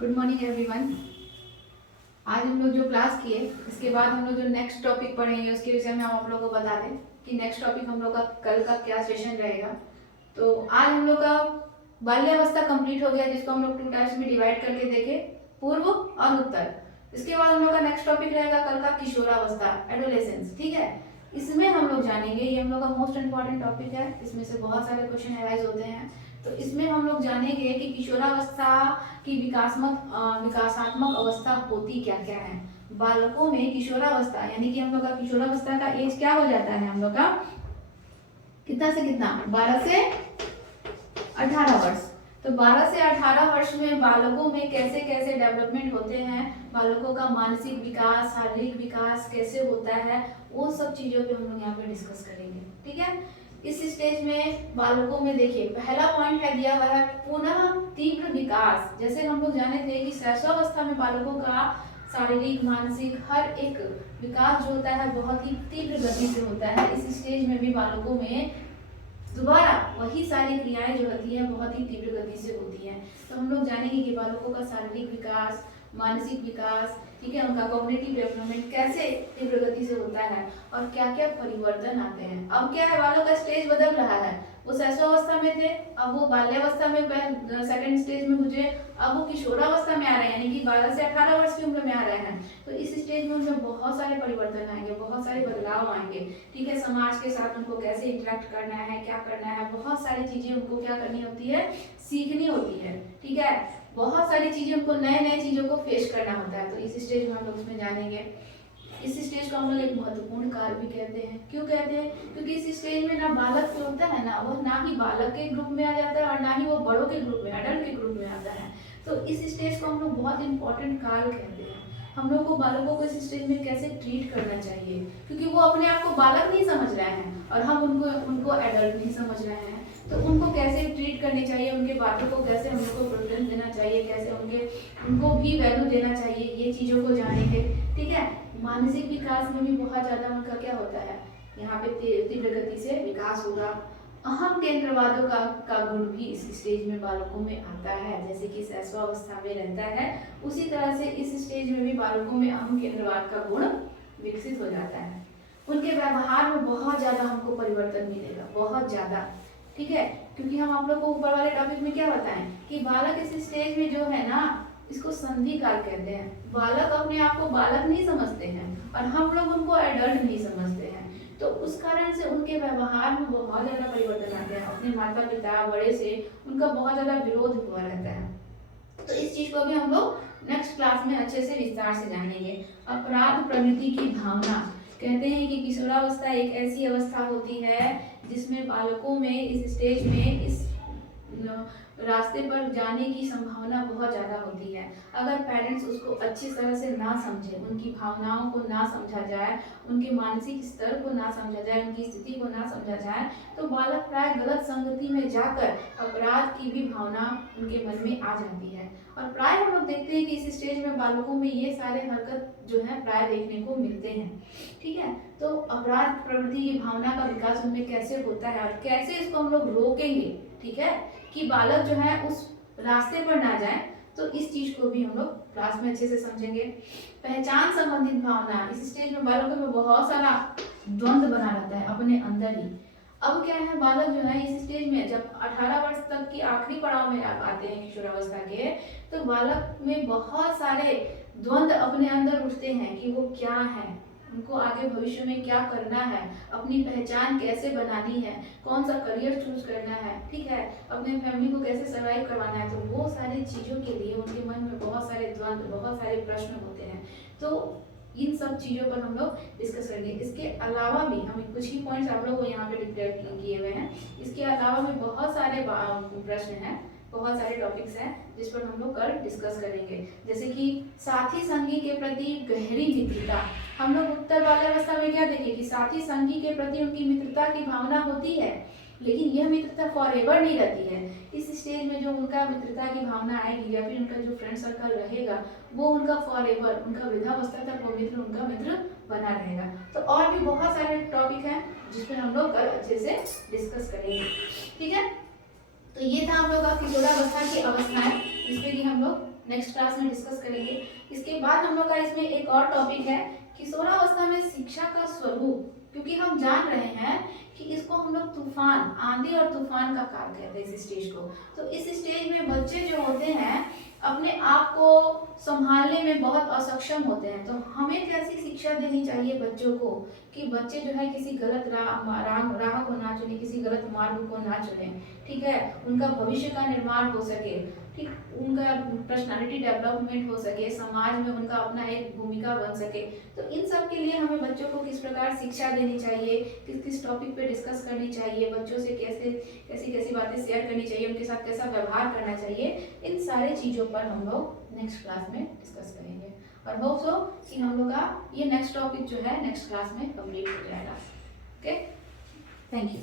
Good morning everyone. आज हम लोग जो क्लास किए इसके बाद हम लोग जो नेक्स्ट टॉपिक पढ़ेंगे उसके विषय में हम आप लोगों को बता दें कि नेक्स्ट टॉपिक हम लोग का कल का क्या सेशन रहेगा। तो आज हम लोग का बाल्यावस्था कंप्लीट हो गया, जिसको हम लोग 2 टाइप्स में डिवाइड करके देखे, पूर्व और उत्तर। इसके बाद हम लोग का नेक्स्ट टॉपिक रहेगा कल का किशोरावस्था, एडोलेसेंस। ठीक है, इसमें हम लोग जानेंगे, ये हम लोग का मोस्ट इंपॉर्टेंट टॉपिक है, इसमें से बहुत सारे क्वेश्चन अराइज होते हैं। तो इसमें हम लोग जानेंगे कि किशोरावस्था की विकासात्मक अवस्था होती क्या क्या है। बालकों में किशोरावस्था यानी कि हम लोग का किशोरावस्था का एज क्या हो जाता है, हम लोग का कितना से कितना, 12 से 18 वर्ष। तो 12 से 18 वर्ष में बालकों में कैसे कैसे डेवलपमेंट होते हैं, बालकों का मानसिक विकास, शारीरिक विकास कैसे होता है, वो सब चीजों पे हम लोग यहाँ पे डिस्कस करेंगे। ठीक है, इस स्टेज में बालकों में देखिए पहला पॉइंट है दिया हुआ है पुनः तीव्र विकास। जैसे हम लोग जाने थे कि शैशवावस्था में बालकों का शारीरिक मानसिक हर एक विकास जो होता है बहुत ही तीव्र गति से होता है। इस स्टेज में भी बालकों में दोबारा वही सारी क्रियाएं जो होती है बहुत ही तीव्र गति से होती है। तो हम लोग जानेंगे कि बालकों का शारीरिक विकास, मानसिक विकास, ठीक है, उनका कॉग्निटिव डेवलपमेंट कैसे तीव्र गति से होता है और क्या क्या परिवर्तन आते हैं। अब क्या है, बालों का स्टेज बदल रहा है, वो शैशवावस्था में थे, अब वो बाल्यावस्था में सेकंड स्टेज में गुजरे, अब वो किशोरावस्था में आ रहे हैं, यानी कि 12 से 18 वर्ष की उम्र में आ रहे हैं। तो इस स्टेज में उनमें बहुत सारे परिवर्तन आएंगे, बहुत सारे बदलाव आएंगे। ठीक है, समाज के साथ उनको कैसे इंटरेक्ट करना है, क्या करना है, बहुत सारी चीजें उनको क्या करनी होती है, सीखनी होती है। ठीक है, बहुत सारी चीजें उनको नए नए चीजों को फेस करना होता है। तो इस स्टेज में हम लोग उसमें जानेंगे। इस स्टेज को हम लोग एक महत्वपूर्ण काल भी कहते हैं। क्यों कहते हैं? क्योंकि इस स्टेज में ना बालक जो होता है ना, वो ना ही बालक के ग्रुप में आ जाता है और ना ही वो बड़ों के ग्रुप में, अडल्ट के ग्रुप में आता है। तो इस स्टेज को हम लोग बहुत इंपॉर्टेंट काल कहते हैं। हम लोग को बालकों को इस स्टेज में कैसे ट्रीट करना चाहिए, क्योंकि वो अपने आप को बालक नहीं समझ रहे हैं और हम उनको एडल्ट नहीं समझ रहे हैं। तो उनको कैसे ट्रीट करनी चाहिए, उनके बातों को कैसे हम लोग को प्रेफरेंस देना चाहिए, कैसे उनको भी वैल्यू देना चाहिए, ये चीज़ों को जानेंगे। ठीक है, मानसिक विकास में भी बहुत ज़्यादा उनका क्या होता है, यहाँ पे तीव्र गति से विकास होगा। अहम केंद्रवादों का गुण भी इस स्टेज में बालकों में आता है, जैसे कि शैशवावस्था में रहता है, उसी तरह से इस स्टेज में भी बालकों में अहम केंद्रवाद का गुण विकसित हो जाता है। उनके व्यवहार में बहुत ज़्यादा हमको परिवर्तन मिलेगा, बहुत ज़्यादा। ठीक है, क्योंकि हम आप लोग को ऊपर वाले टॉपिक में क्या बताएं कि बालक इस स्टेज में जो है ना, इसको संधि काल कहते हैं। बालक अपने आप को बालक नहीं समझते हैं और हम लोग उनको एडल्ट नहीं समझते हैं। तो उस कारण से उनके व्यवहार में बहुत ज्यादा परिवर्तन आते हैं। अपने माता पिता बड़े से उनका बहुत ज्यादा विरोध हुआ रहता है। तो इस चीज को भी हम लोग नेक्स्ट क्लास में अच्छे से विस्तार से जानेंगे। अपराध प्रवृत्ति की भावना कहते हैं कि किशोरावस्था एक ऐसी अवस्था होती है जिसमें बालकों में इस स्टेज में इस रास्ते पर जाने की संभावना बहुत ज़्यादा होती है। अगर पेरेंट्स उसको अच्छी तरह से ना समझे, उनकी भावनाओं को ना समझा जाए, उनके मानसिक स्तर को ना समझा जाए, उनकी स्थिति को ना समझा जाए, तो बालक प्राय गलत संगति में जाकर अपराध की भी भावना उनके मन में आ जाती है। और प्राय हम लोग देखते हैं कि इस स्टेज में बालकों में ये सारे हरकत जो है प्राय देखने को मिलते हैं। ठीक है, तो अपराध प्रवृत्ति की भावना का विकास उनमें कैसे होता है और कैसे इसको हम लोग रोकेंगे, ठीक है, कि बालक जो है उस रास्ते पर ना जाए, तो इस चीज को भी हम लोग क्लास में अच्छे से समझेंगे। पहचान संबंधित भावना, इस स्टेज में बालकों में बहुत सारा द्वंद्व बना रहता है अपने अंदर ही। अब क्या है, बालक जो है इस स्टेज में जब 18 वर्ष तक की आखिरी पड़ाव में आते हैं किशोरावस्था के, तो बालक में बहुत सारे द्वंद्व अपने अंदर उठते हैं कि वो क्या है, उनको आगे भविष्य में क्या करना है, अपनी पहचान कैसे बनानी है, कौन सा करियर चूज करना है, ठीक है, अपने फैमिली को कैसे सर्वाइव करवाना है। तो वो सारी चीज़ों के लिए उनके मन में बहुत सारे द्वंद्व, बहुत सारे प्रश्न होते हैं। तो इन सब चीज़ों पर हम लोग डिस्कस करेंगे। इसके अलावा भी हम कुछ ही पॉइंट्स आप लोग को यहाँ पे डिक्लेयर किए हुए हैं। इसके अलावा भी बहुत सारे प्रश्न हैं, बहुत सारे टॉपिक्स हैं जिस पर हम लोग कल डिस्कस करेंगे। जैसे कि साथी संगी के प्रति गहरी मित्रता। हम लोग उत्तर बाल्यावस्था में क्या देखें कि साथी संगी के प्रति उनकी मित्रता की भावना होती है, लेकिन यह मित्रता फॉर एवर नहीं रहती है। इस स्टेज में जो उनका मित्रता की भावना आएगी या फिर उनका जो फ्रेंड सर्कल रहेगा वो उनका फॉर एवर, उनका वृद्धावस्था तक वो मित्र उनका मित्र बना रहेगा। तो और भी बहुत सारे टॉपिक हैं जिसमें हम लोग कल अच्छे से डिस्कस करेंगे। ठीक है, तो ये था हम लोग का किशोरावस्था की अवस्थाएं, जिसमें कि हम लोग नेक्स्ट क्लास में डिस्कस करेंगे। इसके बाद हम लोग का इसमें एक और टॉपिक है किशोरावस्था में शिक्षा का स्वरूप, क्योंकि हम जान रहे हैं कि इसको हम लोग तूफान, आंधी और तूफान का काल कहते हैं इस स्टेज को। तो इस स्टेज में बच्चे जो होते हैं अपने आप को संभालने में बहुत असक्षम होते हैं। तो हमें कैसी शिक्षा देनी चाहिए बच्चों को कि बच्चे जो है किसी गलत राह को ना चुने, किसी गलत मार्ग को ना चुने, ठीक है, उनका भविष्य का निर्माण हो सके, ठीक, उनका पर्सनालिटी डेवलपमेंट हो सके, समाज में उनका अपना एक भूमिका बन सके। तो इन सब के लिए हमें बच्चों को किस प्रकार शिक्षा देनी चाहिए, किस किस टॉपिक पे डिस्कस करनी चाहिए, बच्चों से कैसे कैसी कैसी बातें शेयर करनी चाहिए, उनके साथ कैसा व्यवहार करना चाहिए, इन सारे चीज़ों पर हम लोग नेक्स्ट क्लास में डिस्कस करेंगे। और होप सो कि हम लोग का ये नेक्स्ट टॉपिक जो है नेक्स्ट क्लास में कंप्लीट हो जाएगा। Okay, thank you.